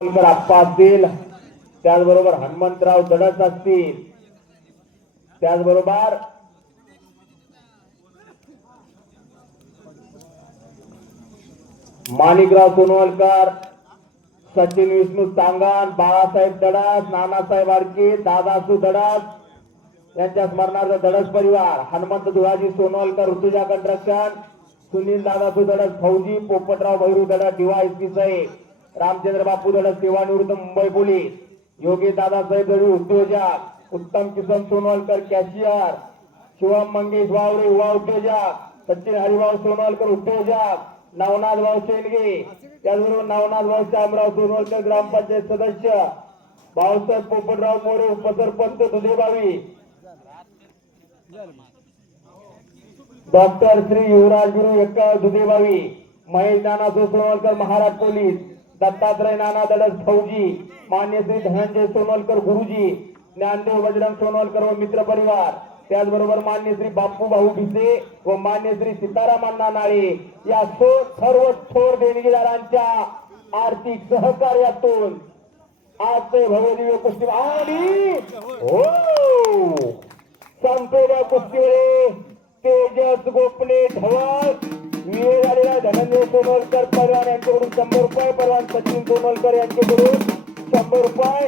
आप्पा असतील त्याचबरोबर हनुमंतराव दडस असतील. त्याचबरोबर माणिकराव सोनवलकर सचिन विष्णू सांगण बाळासाहेब दडस नानासाहेब आडके दादासू दडस. यांच्या स्मरणार्थ दडस परिवार हनुमंत धुळाजी सोनवलकर ऋतुजा कंट्रक्शन सुनील दादासू दडस फौजी पोपटराव भैरू दडस डिवा साहेब रामचंद्र बापू दडस सेवानिवृत्त मुंबई पोलीस. योगी दादासाहेब दळू उद्योजक. उत्तम किसन सोनवालकर कॅशियर. शिवम मंगेश वावरे युवा उद्योजक. सचिन हरिभाऊ सोनवालकर उद्योजक. नवनाथ भाऊ शेंडगे. त्याचबरोबर नवनाथ भाऊ श्यामराव सोनवालकर ग्रामपंचायत सदस्य. भाऊसाहेब पोपटराव मोरे उपसरपंच दुधेबावी. डॉक्टर श्री युवराज गुरु एक्का दुधेबावी. महेश नाना सोनवालकर महाराज पोलीस. दत्तात्रय नाना दडस फौजी मान्य श्री धनंजय सोनवलकर गुरुजी ज्ञानदेव बजरंग सोनवलकर व मित्र परिवार त्याचबरोबर मान्य श्री बापू भाऊ भिसे व मान्य श्री सीतारामांना नाळे या सर्व थोर देणगीदारांच्या आर्थिक सहकार्यातून आजचे ते भव्यदिव्य कुस्ती आणि हो! संपेल्या कुस्तीमध्ये तेजस गोपने ढवळ धनंजय सोनवलकर परवान यांच्याकडून शंभर रुपये परवान सचिन सोनवलकर यांच्याकडून शंभर रुपये.